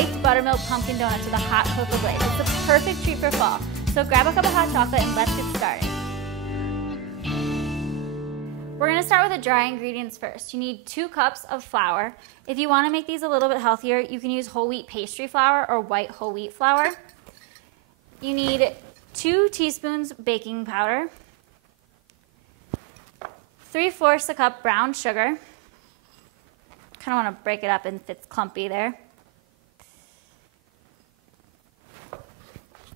baked buttermilk pumpkin donuts with a hot cocoa glaze. It's the perfect treat for fall. So grab a cup of hot chocolate and let's get started. We're gonna start with the dry ingredients first. You need 2 cups of flour. If you wanna make these a little bit healthier, you can use whole wheat pastry flour or white whole wheat flour. You need 2 teaspoons baking powder, 3/4 a cup brown sugar. Kind of want to break it up if it's clumpy there.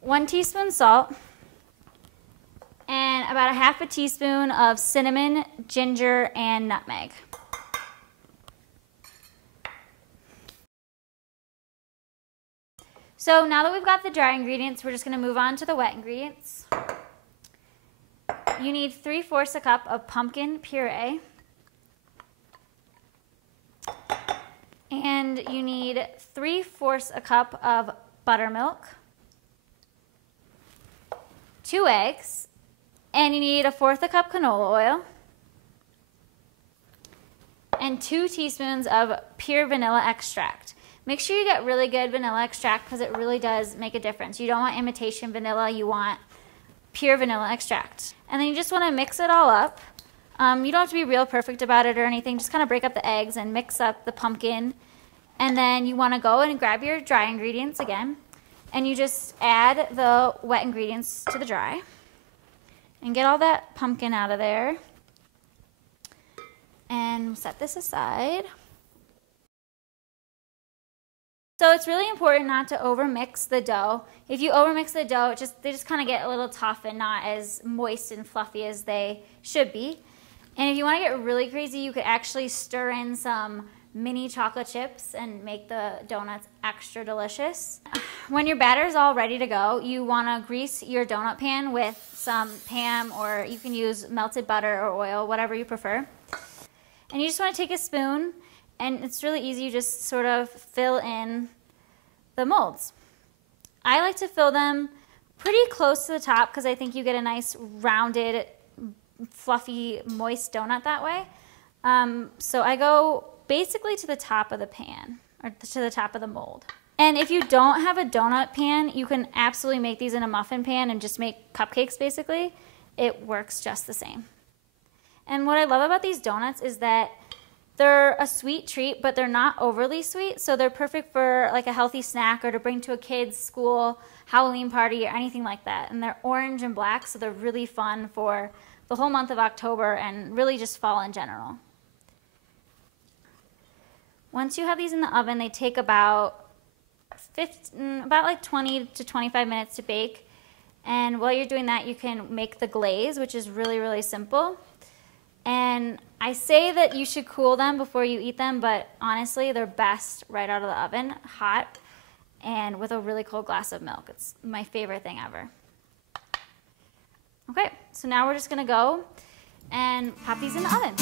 1 teaspoon salt, and about a 1/2 teaspoon of cinnamon, ginger, and nutmeg. So now that we've got the dry ingredients, we're just going to move on to the wet ingredients. You need 3/4 a cup of pumpkin puree. And you need 3/4 a cup of buttermilk, 2 eggs, and you need 1/4 a cup canola oil, and 2 teaspoons of pure vanilla extract. Make sure you get really good vanilla extract because it really does make a difference. You don't want imitation vanilla, you want pure vanilla extract. And then you just want to mix it all up. You don't have to be real perfect about it or anything. Just kind of break up the eggs and mix up the pumpkin. And then you want to go and grab your dry ingredients again. And you just add the wet ingredients to the dry. And get all that pumpkin out of there. And set this aside. So it's really important not to overmix the dough. If you overmix the dough, they just kind of get a little tough and not as moist and fluffy as they should be. And if you want to get really crazy, you could actually stir in some mini chocolate chips and make the donuts extra delicious. When your batter is all ready to go, you want to grease your donut pan with some Pam, or you can use melted butter or oil, whatever you prefer. And you just want to take a spoon, and it's really easy. You just sort of fill in the molds. I like to fill them pretty close to the top because I think you get a nice rounded, fluffy, moist donut that way. So I go basically to the top of the pan, or to the top of the mold. And if you don't have a donut pan, you can absolutely make these in a muffin pan and just make cupcakes basically. It works just the same. And what I love about these donuts is that they're a sweet treat, but they're not overly sweet, so they're perfect for like a healthy snack or to bring to a kid's school Halloween party or anything like that. And they're orange and black, so they're really fun for the whole month of October and really just fall in general. Once you have these in the oven, they take about 20 to 25 minutes to bake. And while you're doing that, you can make the glaze, which is really, really simple. And I say that you should cool them before you eat them, but honestly, they're best right out of the oven, hot, and with a really cold glass of milk. It's my favorite thing ever. Okay, so now we're just gonna go and pop these in the oven.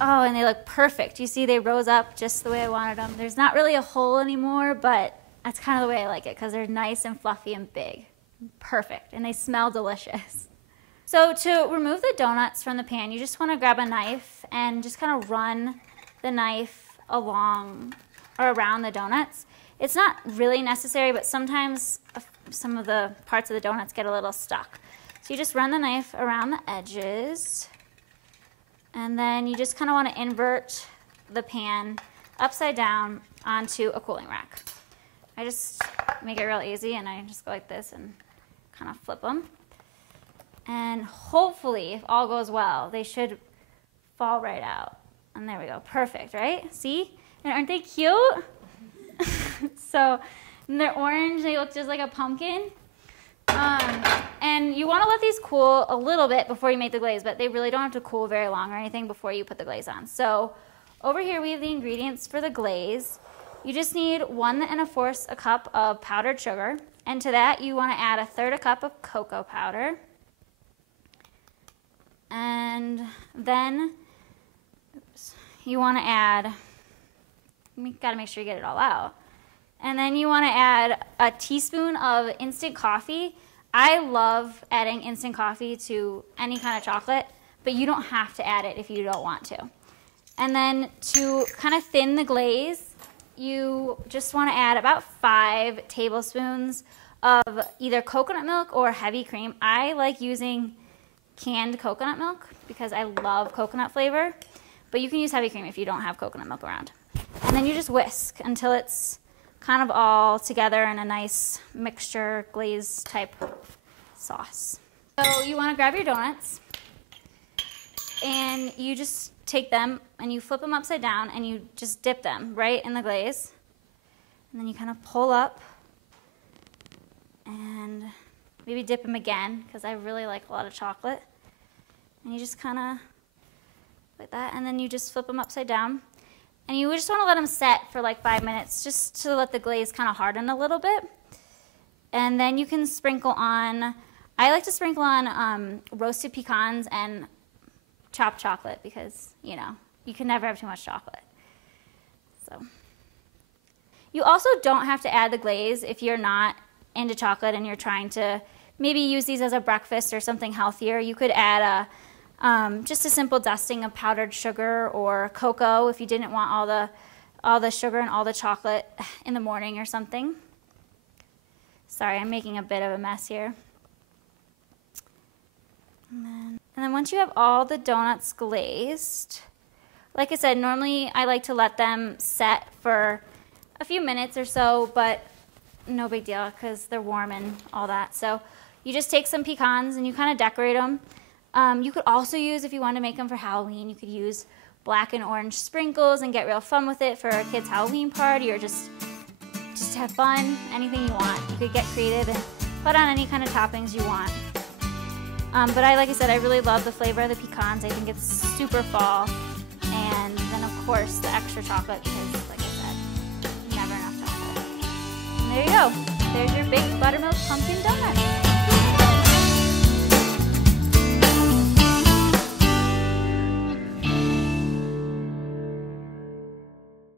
Oh, and they look perfect. You see, they rose up just the way I wanted them. There's not really a hole anymore, but that's kind of the way I like it because they're nice and fluffy and big. Perfect, and they smell delicious. So to remove the donuts from the pan, you just want to grab a knife and just kind of run the knife along or around the donuts. It's not really necessary, but sometimes some of the parts of the donuts get a little stuck. So you just run the knife around the edges, and then you just kind of want to invert the pan upside down onto a cooling rack. I just make it real easy, and I just go like this and kind of flip them. And hopefully, if all goes well, they should fall right out. And there we go. Perfect, right? See? And aren't they cute? So, and they're orange. They look just like a pumpkin. And you want to let these cool a little bit before you make the glaze, but they really don't have to cool very long or anything before you put the glaze on. So over here we have the ingredients for the glaze. You just need 1 1/4 a cup of powdered sugar, and to that you want to add 1/3 a cup of cocoa powder. And then you want to add, you got to make sure you get it all out. And then you want to add a teaspoon of instant coffee. I love adding instant coffee to any kind of chocolate, but you don't have to add it if you don't want to. And then to kind of thin the glaze, you just want to add about 5 tablespoons of either coconut milk or heavy cream. I like using canned coconut milk because I love coconut flavor, but you can use heavy cream if you don't have coconut milk around. And then you just whisk until it's kind of all together in a nice mixture glaze type sauce. So you want to grab your donuts and you just take them and you flip them upside down and you just dip them right in the glaze. And then you kind of pull up and maybe dip them again because I really like a lot of chocolate. And you just kind of like that, and then you just flip them upside down. And you just want to let them set for like 5 minutes just to let the glaze kind of harden a little bit. And then you can sprinkle on, I like to sprinkle on roasted pecans and chopped chocolate because, you know, you can never have too much chocolate. So you also don't have to add the glaze if you're not into chocolate and you're trying to maybe use these as a breakfast or something healthier. You could add just a simple dusting of powdered sugar or cocoa if you didn't want all the sugar and all the chocolate in the morning or something. Sorry, I'm making a bit of a mess here. And then once you have all the donuts glazed, like I said, normally I like to let them set for a few minutes or so, but no big deal because they're warm and all that. So you just take some pecans and you kind of decorate them. You could also use, if you want to make them for Halloween, you could use black and orange sprinkles and get real fun with it for a kid's Halloween party, or just have fun, anything you want. You could get creative and put on any kind of toppings you want. But like I said, I really love the flavor of the pecans. I think it's super fall. And then of course the extra chocolate because, like I said, never enough chocolate. And there you go. There's your baked buttermilk pumpkin donut.